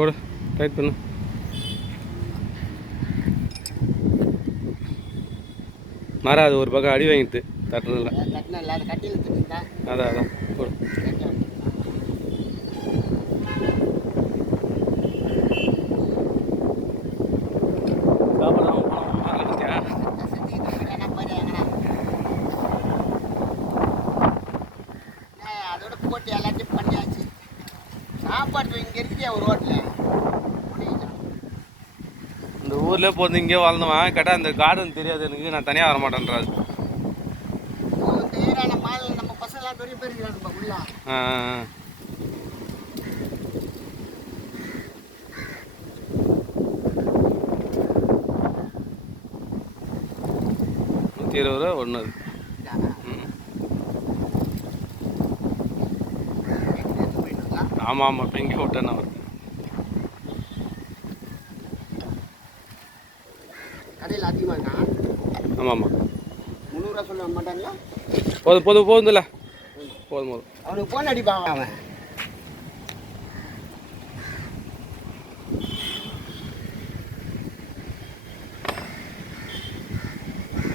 போடு, டைட் பண்ணு. மரம் அது ஒரு பக்கம் அடி வாங்கிட்டு தட்டுறதுல. அதான் அதான் போடு. அதோட போட்டு எல்லாத்தையும் பண்ணியாச்சு. சாப்பாடு இங்கே இருக்குதே ஒரு ரோட்டில். இந்த ஊர்லேயே போது இங்கே வளர்ந்தவன் கேட்டால் அந்த கார்டன் தெரியாது எனக்கு, நான் தனியாக வர மாட்டேன்றாரு. நம்ம பசங்க பெரிய பேர் இருக்கிறாங்க உள்ள. ஆ 120 ரூபா ஒன்று. ஆமாம் ஆமாம், இப்போ இங்கே விட்டேன்னா வருது. கடையில் அதிகமாக இருக்கா? ஆமாம் ஆமாம். 300 ரூபா சொல்ல மாட்டாங்களா? போதும் போதும் போதும்ல, போதும் போதும். அவனுக்கு ஃபோன் அடிப்பாங்க அவன்.